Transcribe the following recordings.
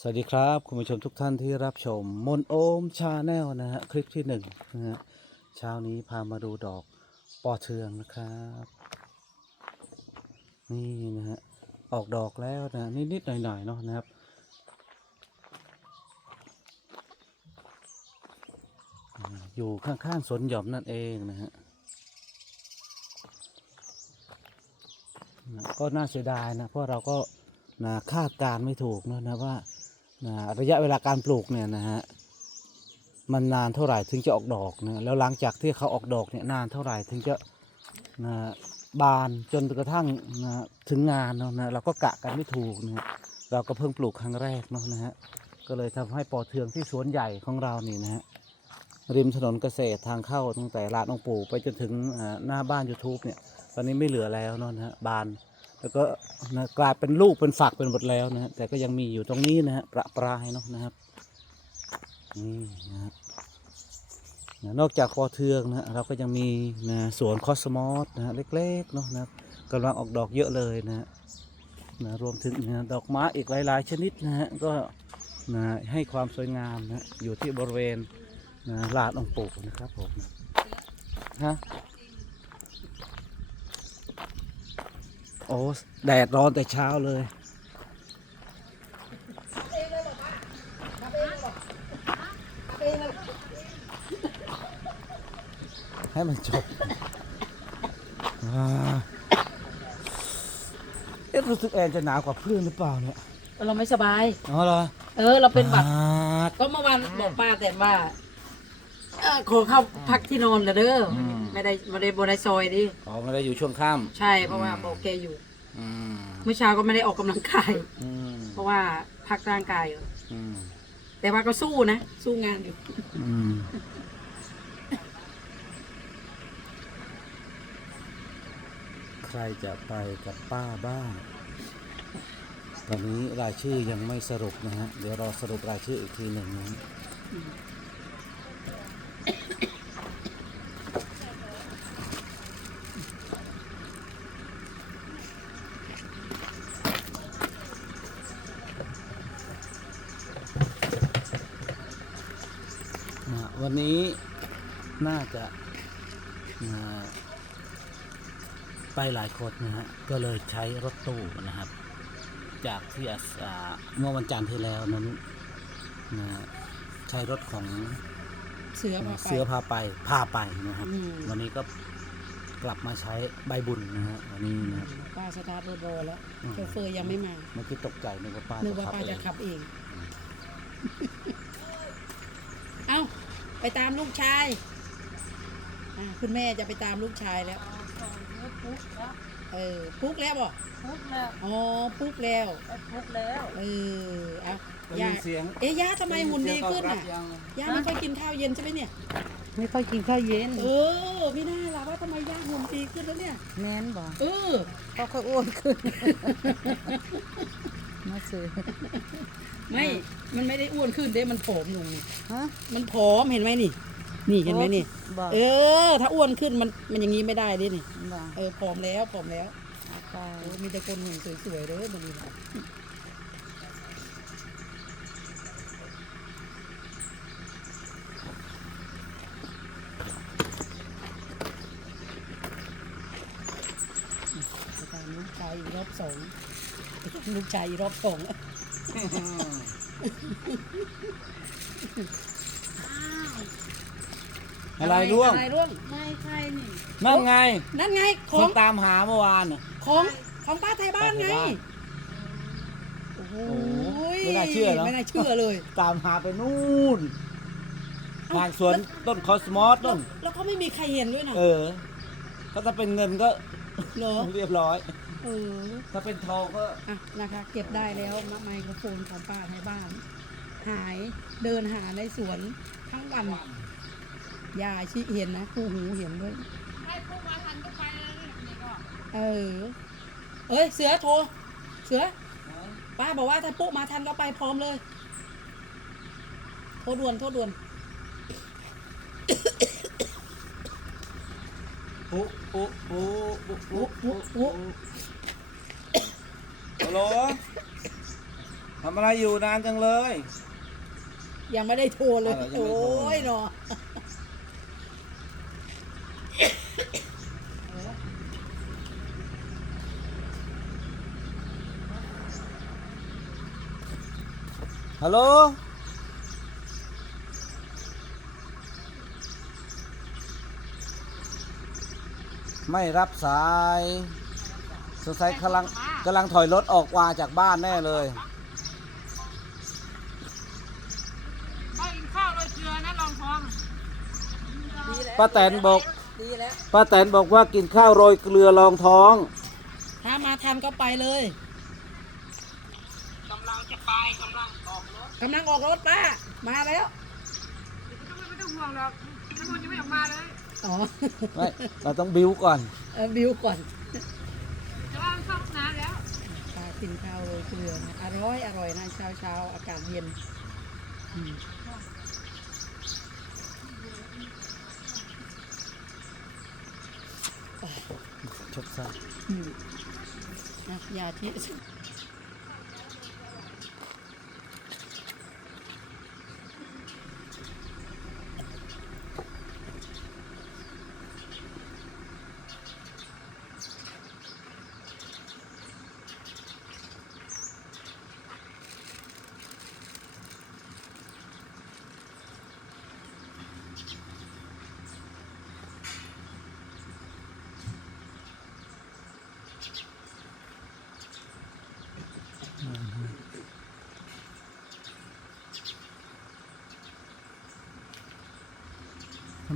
สวัสดีครับ คุณผู้ชมทุกท่านที่รับชมมนโอมชาแนลนะฮะคลิปที่หนึ่งนะฮะเช้านี้พามาดูดอกปอเทืองนะครับ นี่นะฮะออกดอกแล้วนะนิดๆหน่อยๆเนาะนะครับ อยู่ข้างๆสวนหย่อมนั่นเองนะฮะก็น่าเสียดายนะเพราะเราก็นะคาดการไม่ถูกเนะนะว่า นะระยะเวลาการปลูกเนี่ยนะฮะมันนานเท่าไหร่ถึงจะออกดอกนะแล้วหลังจากที่เขาออกดอกเนี่ยนานเท่าไหร่ถึงจะนะบานจนกระทั่งนะถึงงานเนาะนะเราก็กะกันไม่ถูกนะเราก็เพิ่งปลูกครั้งแรกเนาะนะฮะก็เลยทำให้ปอเทืองที่สวนใหญ่ของเรานี่นะฮะริมถนนเกษตรทางเข้าตั้งแต่ลาดองปู่ไปจนถึงหน้าบ้าน YouTube เนี่ยตอนนี้ไม่เหลือแล้วเนาะนะฮะบาน แล้วก็นะกลายเป็นลูกเป็นฝักเป็นหมดแล้วนะฮะแต่ก็ยังมีอยู่ตรงนี้นะฮะประปรายเนาะนะครับนี่นะครับนะนอกจากปอเทืองนะฮะเราก็ยังมีนะสวนคอสมอสนะฮะเล็กๆเนาะนะครับกำลังออกดอกเยอะเลยนะฮะนะรวมถึงนะดอกไม้อีกหลาย ๆ ชนิดนะฮะก็นะให้ความสวยงามนะอยู่ที่บริเวณนะลานองค์ปู่นะครับผมฮะ โอ้แดดร้อนแต่เช้าเลยให้มันจบอ่าเอ๊ะรู้สึกแอนจะหนาวกว่าเพื่อนหรือเปล่าเนี่ยเราไม่สบาย อ๋อเหรอ เออ เราเป็นหวัดอ่าก็เมื่อวานบอกป้าแต่ว่า เอ่อขอเข้าพักที่นอนเลยเด้ออไม่ได้ไม่ได้บนได้ซอยดิอ๋อไม่ได้อยู่ช่วงค่ใช่เพราะว่าบอกแกอยู่ำอืมเมื่อเช้าก็ไม่ได้ออกกำลังกาย อืมเพราะว่าพักร่างกายอยู่อืมแต่ว่าก็สู้นะ สู้งานอยู่อืมใครจะไปกับป้าบ้างตอนนี้รายชื่อยังไม่สรุปนะฮะ เดี๋ยวรอสรุปรายชื่ออีกทีหนึ่งนะ วันนี้น่าจะนะไปหลายคนนะฮะ ก็เลยใช้รถตู้นะครับ จากที่อะอ่าเมื่อวันจันทร์ที่แล้วนั้นนะใช้รถของเสือมาไปเสือพาไปพาไปนะครับอืมวันนี้ก็กลับมาใช้ใบบุญนะฮะวันนี้นะครับป้าสตาร์ทรถรอแล้วอืมโชเฟอร์ยังไม่มาเมื่อกี้ตกใจนึกว่าป้านึกว่าขับป้าเอจะงขับเองเอ้า ไปตามลูกชายอะคุณแม่จะไปตามลูกชายแล้วเออปุ๊กแล้วบ่พุกแล้วอ๋อปุ๊กแล้วไอ้พุกแล้วเออเอาได้ย่ายินเสียงเอ๊ะย่าทำไมหุ่นดีขึ้นเสียงตอบรัอะบยังย่าไม่ค่อยกินข้าวเย็นใช่ไหมเนี่ย ไม่ค่อยกินข้าวเย็นเออไม่น่าล่ะว่าทำไมย่าหุ่นดีขึ้นแล้วเนี่ยแม่นบอกเออเพราะเขาอ้วนขึ้น มาซื้อไม่ มันไม่ได้อ้วนขึ้นเด้ มันผอมลงนี่ฮะ มันผอมเห็นไหมนี่ นี่เห็นไหมนี่ บอก เออ ถ้าอ้วนขึ้นมันมันอย่างนี้ไม่ได้ดินี่บอกเออผอมแล้วผอมแล้วเอาไปโอ้มีแต่คนหุ่นสวยๆเลยมันนี่นะไปตามลูกชายอีกรอบสอง ลูกชายอีกรอบสองอะไรร่วงอะไรร่วงไม่ใช่นี่นั่นไงนั่นไงขคอนงตามหาเมื่อวานน่ะของของป้าไทยบ้านไงป้าไทยบ้านโอ้โหโอ้โหไม่น่าเชื่อเนอะไม่น่าเชื่อเลย ตามหาไปนู่นทางสวนต้นคอสมอสแล้ต้วนแล้วก็ไม่มีใครเห็นด้วยนะเออ ก็ถ้าเป็นเงินก็ เหรอเรียบร้อย เออถ้าเป็นทองก็อะนะคะ เก็บได้แล้วไมโครโฟนของป้าไทยบ้าน หายเดินหาในสวนทั้งวันยายชิเห็นนะคู่หูเห็นด้วยเออ เอ้ยเสือโทรเสือ ป้าบอกว่าถ้าปุ๊มาทันก็ไปพร้อมเลย โทรด่วนโทรด่วนปุ๊ปุ๊ปุ๊ปุ๊ปุ๊ปุ๊ปุ๊ ฮัลโหลทำอะไรอยู่นานจังเลย ยังไม่ได้โทรเลยอ้าวเหรอยังไม่โอ้ได้โทร ยเนาะฮัลโหล ไม่รับสาย สงสัยกำลังกำลังถอยรถออกมาจากบ้านแน่เลยไปกินข้าวเลยเกลือนะลองท้องดีแล้วป้าแตนบอกดีแล้วป้าแตนบอกว่ากินข้าวโรยเกลือรองท้อง ถ้ามาทันก็ไปเลยกำลังจะไปกำลังออกรถกำลังออกรถป้ามาแล้วไม่ต้องไม่ต้องห่วงหรอกน้ำมันจะไม่ออกมาเลยอ๋อ ไม่เราต้องบิ้วก่อน เออบิวก่อน แต่ว่ามันเข้าห้องน้ำแล้ว ป้า กินข้าวโรยเกลือนะอร่อยอร่อยนะเช้าเช้าๆอากาศเย็นอืมชกซะอืมนะยาที่ ท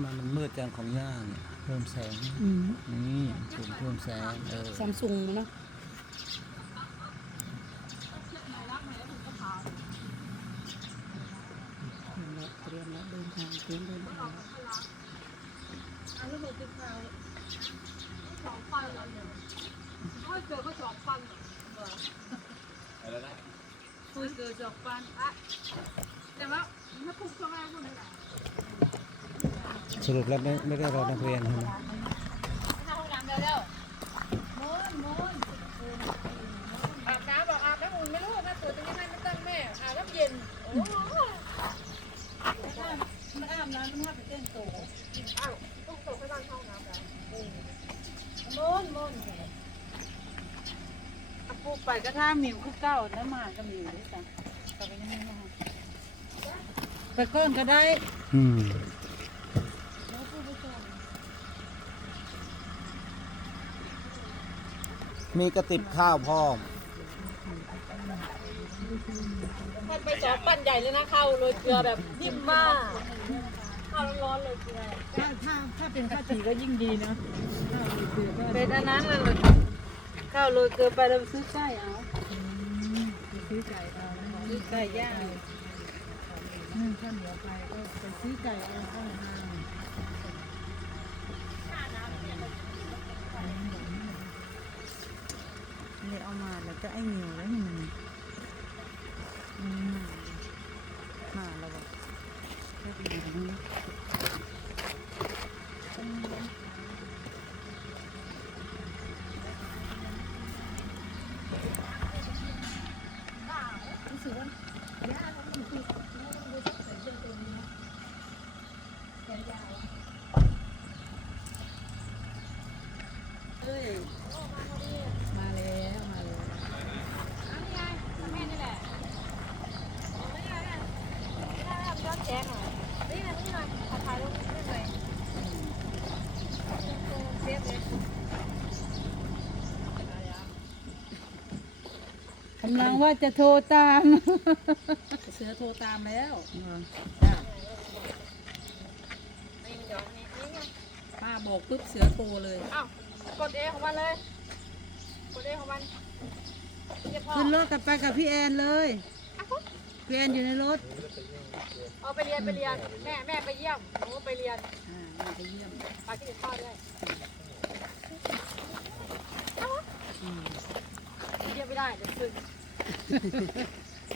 ำไมมันมืดจังของย่าเนี่ยเพิ่มแสงอืมนี่ผมเพิ่มแสงเออซัมซุงเนาะเตรียมแล้วเดินทางเตรียมเดินทางคุยเกลือก็จอกฟันคุยเกลือจอกฟันอะแต่ว่าถ้าคุกช่วงแรกมันไม่ได้ สรุปแล้วไม่ไม่ได้รอนักเรียนใช่ไหมเข้าห้องน้ำเร็วๆมุนมุนอาบน้ำบอกอาบน้ำอุ่นไม่รู้นะเกิดตรงนี้ให้ไม่ตั้งแม่อาบน้ำเย็นโอ้มันอาบน้ำมันห้าไปเต้นโตอ้าวต้องโตไปบ้านเข้าน้ำแล้วมุนมุนปลูกไปก็ท่าหมิวคือเก้าแล้วมาก็หมิวด้วยจ้ะต่อไปนี่ไม่มาไปก้อนก็ได้ อืม มีกระติบข้าวพร้อมมันไปสอปั้นใหญ่เลยนะข้าวโรยเกลือแบบนิ่มมากข้าวร้อนๆเลยเกลือถ้าถ้าถ้าเป็นข้าวจีก็ยิ่งดีเนาะเป็นอันนั้นเลยข้าวโรยเกลือไปเราซื้อไส้เอาซื้อไก่เอาซื้อไก่ย่างนึ่งข้าวเหนียวไปก็ไปซื้อไก่เอาข้าวห้างเลย เอามาแล้วก็ไอ้เหนียวแล้วมันอืมมาแล้วบอกก็ดีนะเอ้ยมาแล้วมาแล้ว แม่นี่แหละย้อนแจ้งหน่อยนี่นะนี่หน่อยถ่ายรูปนี่หน่อยเซฟเลย กำลังว่าจะโทรตาม เสือโทรตามแล้วจ้ะป้าบอกปุ๊บเสือโทรเลยอ้าวกดเอของมันเลย กดเอของมันเรียบพอขึ้นรถกันไปกับพี่แอนเลยพี่แอนอยู่ในรถเอาไปเรียนไปเรียน แม่แม่ไปเยี่ยมหนูไปเรียนอ่ามาไปเยี่ยมปากินข้าวด้วยเยี่ยม ไม่ได้ เดี๋ยวซึง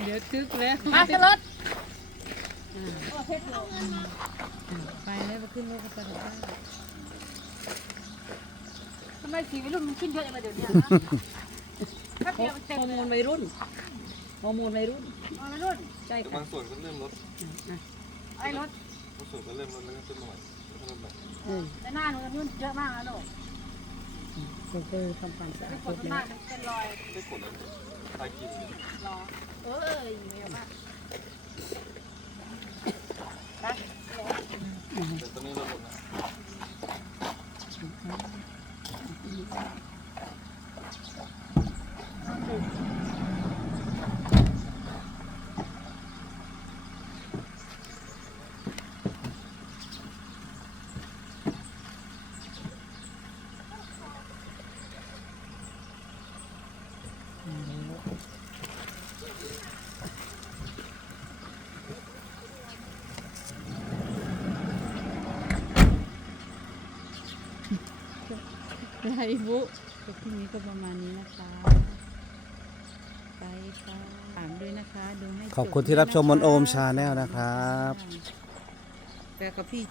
เดี๋ยวทึกแล้วมาขึ้นรถไปแล้วไปขึ้นรถกันไปกับป้าทำไมสีวัยรุ่นมันขึ้นเยอะจังเลยเดี๋ยวนี้นะแป๊บฮเดียวมันเต็มอร์เลโมยนวัยรุ่นฮฮอร์โมนวัยรุ่นเอาไปรุ่นใช่แต่ค่ะบางส่วนก็เริ่มลดอะไอ้รถบางส่วนก็เริ่มลดแล้วก็ขึ้นมาใหม่แล้วก็ลดใหม่เออแต่หน้าหนูนุ่นเยอะมากนะลูก ก็คือทำความสะอาดกครดบมันแล้วเป็นรอยไม่กดแล้วตายกินเลยรอเออเยอะมากไปแต่ตอนนี้เราหมดแล้ว ไรบุก็ที่นี้ก็ประมาณนี้นะคะไปค่ะถามด้วยนะคะดูให้จขอบคุณที่รับชมมนโอมชาแนลนะครับ แต่กับพี่